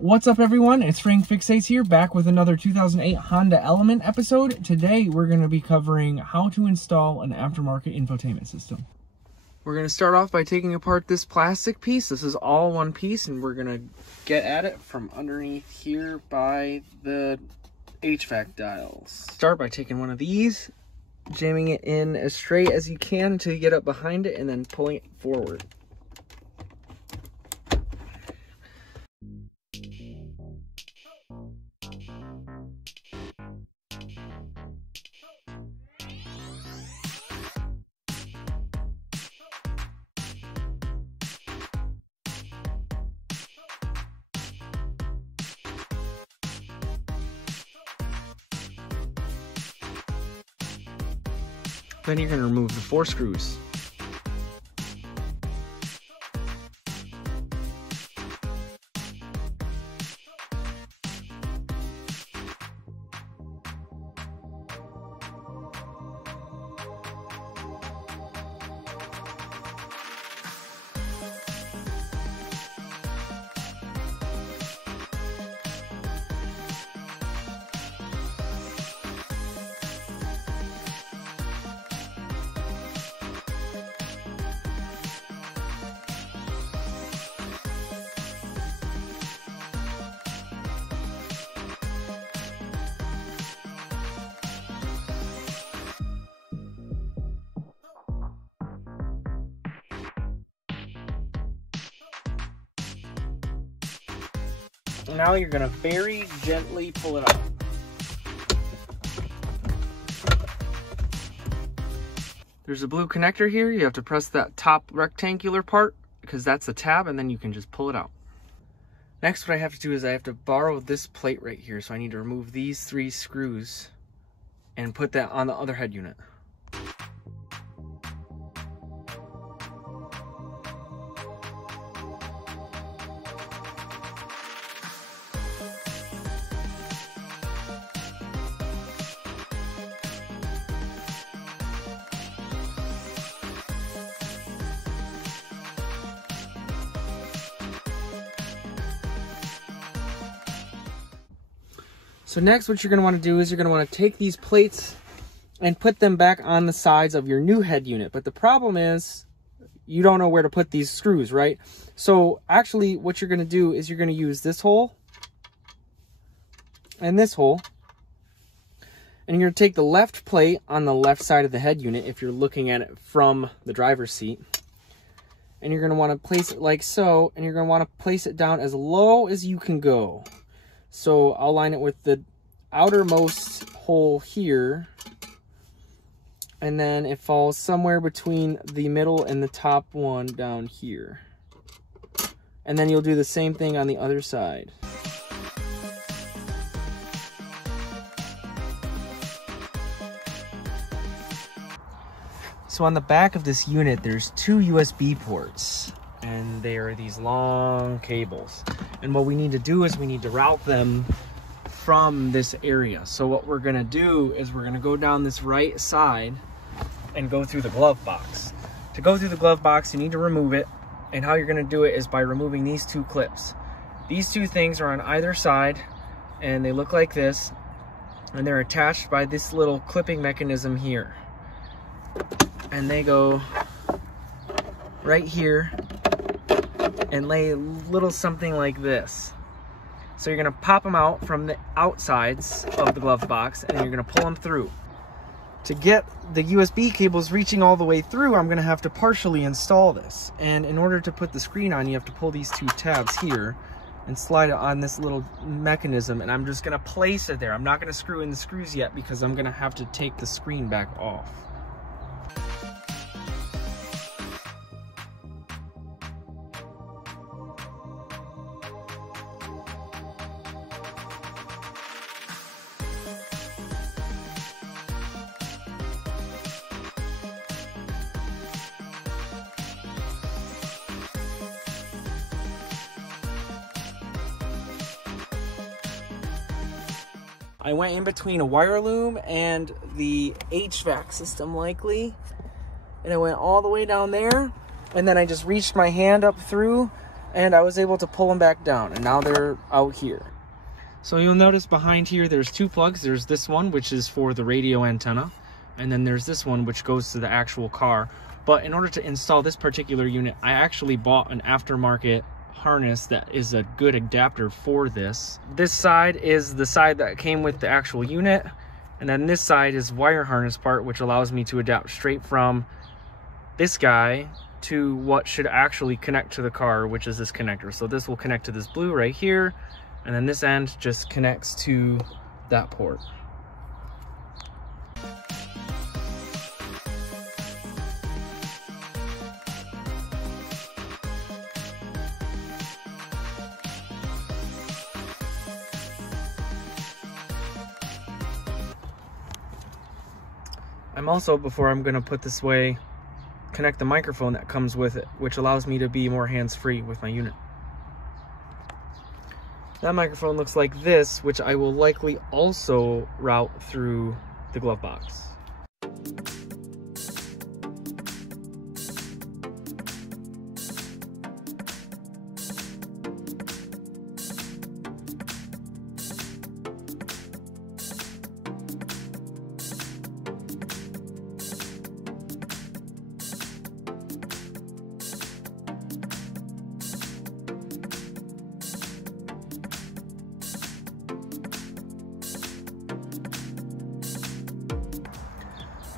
What's up, everyone? It's Frank Fixates here, back with another 2008 Honda Element episode. Today, we're going to be covering how to install an aftermarket infotainment system. We're going to start off by taking apart this plastic piece. This is all one piece, and we're going to get at it from underneath here by the HVAC dials. Start by taking one of these, jamming it in as straight as you can until you get up behind it, and then pulling it forward. Then you're going to remove the 4 screws. Now you're going to very gently pull it out. There's a blue connector here. You have to press that top rectangular part because that's a tab, and then you can just pull it out. Next, what I have to do is I have to borrow this plate right here. So I need to remove these 3 screws and put that on the other head unit. So next, what you're going to want to do is you're going to want to take these plates and put them back on the sides of your new head unit. But the problem is you don't know where to put these screws, right? So actually what you're going to do is you're going to use this hole and this hole. And you're going to take the left plate on the left side of the head unit if you're looking at it from the driver's seat. And you're going to want to place it like so. And you're going to want to place it down as low as you can go. So I'll line it with the outermost hole here, and then it falls somewhere between the middle and the top one down here. And then you'll do the same thing on the other side. So on the back of this unit, there's 2 USB ports, and they are these long cables. And what we need to do is we need to route them from this area. So what we're gonna do is we're gonna go down this right side and go through the glove box. To go through the glove box, you need to remove it. And how you're gonna do it is by removing these 2 clips. These 2 things are on either side, and they look like this, and they're attached by this little clipping mechanism here. And they go right here and lay a little something like this. So you're gonna pop them out from the outsides of the glove box, and then you're gonna pull them through. To get the USB cables reaching all the way through, I'm gonna have to partially install this. And in order to put the screen on, you have to pull these 2 tabs here and slide it on this little mechanism, and I'm just gonna place it there. I'm not gonna screw in the screws yet because I'm gonna have to take the screen back off. I went in between a wire loom and the HVAC system likely, and I went all the way down there, and then I just reached my hand up through and I was able to pull them back down, and now they're out here. So you'll notice behind here there's two plugs. There's this one, which is for the radio antenna, and then there's this one which goes to the actual car. But in order to install this particular unit, I actually bought an aftermarket harness that is a good adapter for this. This side is the side that came with the actual unit, and then this side is wire harness part, which allows me to adapt straight from this guy to what should actually connect to the car, which is this connector. So this will connect to this blue right here, and then this end just connects to that port. I'm also, before I'm gonna put this away, connect the microphone that comes with it, which allows me to be more hands-free with my unit. That microphone looks like this, which I will likely also route through the glove box.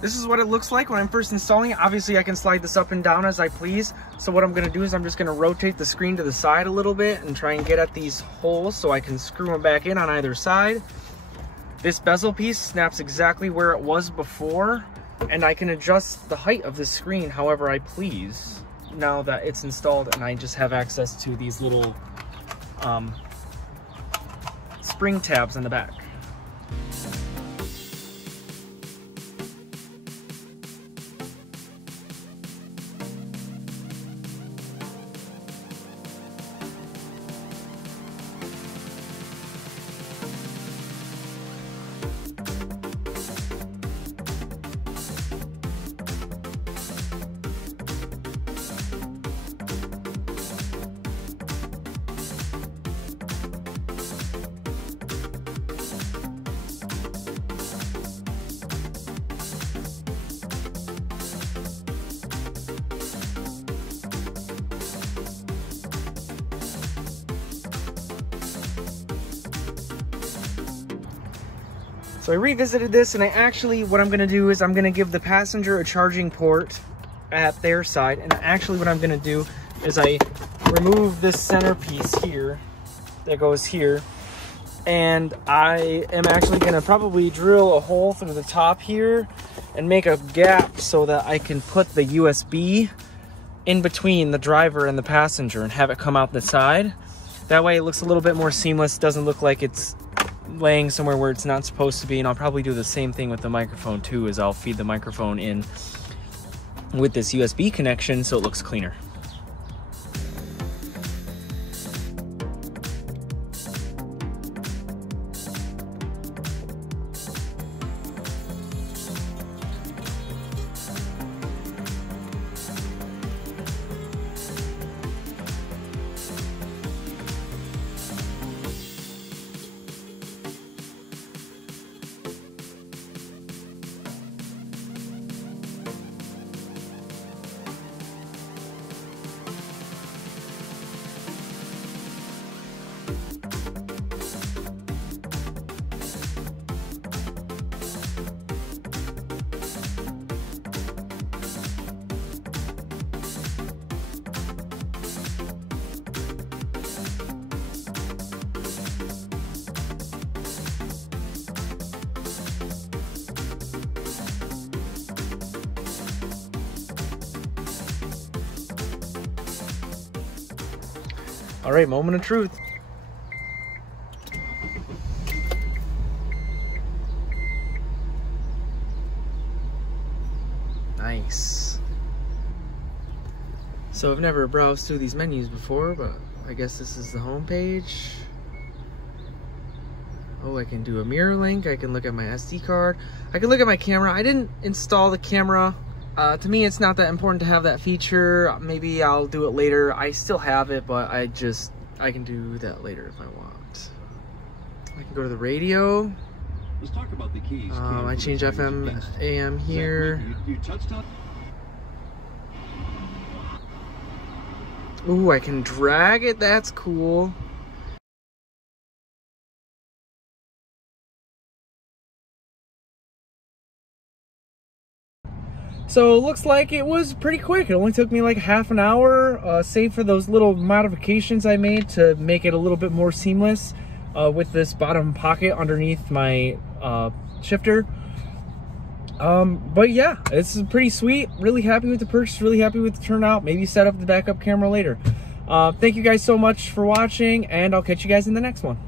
This is what it looks like when I'm first installing it. Obviously, I can slide this up and down as I please. So what I'm gonna do is I'm just gonna rotate the screen to the side a little bit and try and get at these holes so I can screw them back in on either side. This bezel piece snaps exactly where it was before, and I can adjust the height of the screen however I please now that it's installed and I just have access to these little spring tabs in the back. So I revisited this, and what I'm gonna do is I'm gonna give the passenger a charging port at their side, and actually what I'm gonna do is I remove this centerpiece here that goes here, and I am actually gonna probably drill a hole through the top here and make a gap so that I can put the USB in between the driver and the passenger and have it come out the side. That way it looks a little bit more seamless, doesn't look like it's laying somewhere where it's not supposed to be. And I'll probably do the same thing with the microphone too, is I'll feed the microphone in with this USB connection so it looks cleaner. All right, moment of truth. Nice. So I've never browsed through these menus before, but I guess this is the home page. Oh, I can do a mirror link. I can look at my SD card. I can look at my camera. I didn't install the camera To me, it's not that important to have that feature. Maybe I'll do it later. I still have it, but I can do that later if I want. I can go to the radio. Let's talk about the keys. I change FM, AM here. You touched on. Ooh, I can drag it. That's cool. So it looks like it was pretty quick. It only took me like half an hour, save for those little modifications I made to make it a little bit more seamless with this bottom pocket underneath my shifter. But yeah, this is pretty sweet. Really happy with the purchase, really happy with the turnout. Maybe set up the backup camera later. Thank you guys so much for watching, and I'll catch you guys in the next one.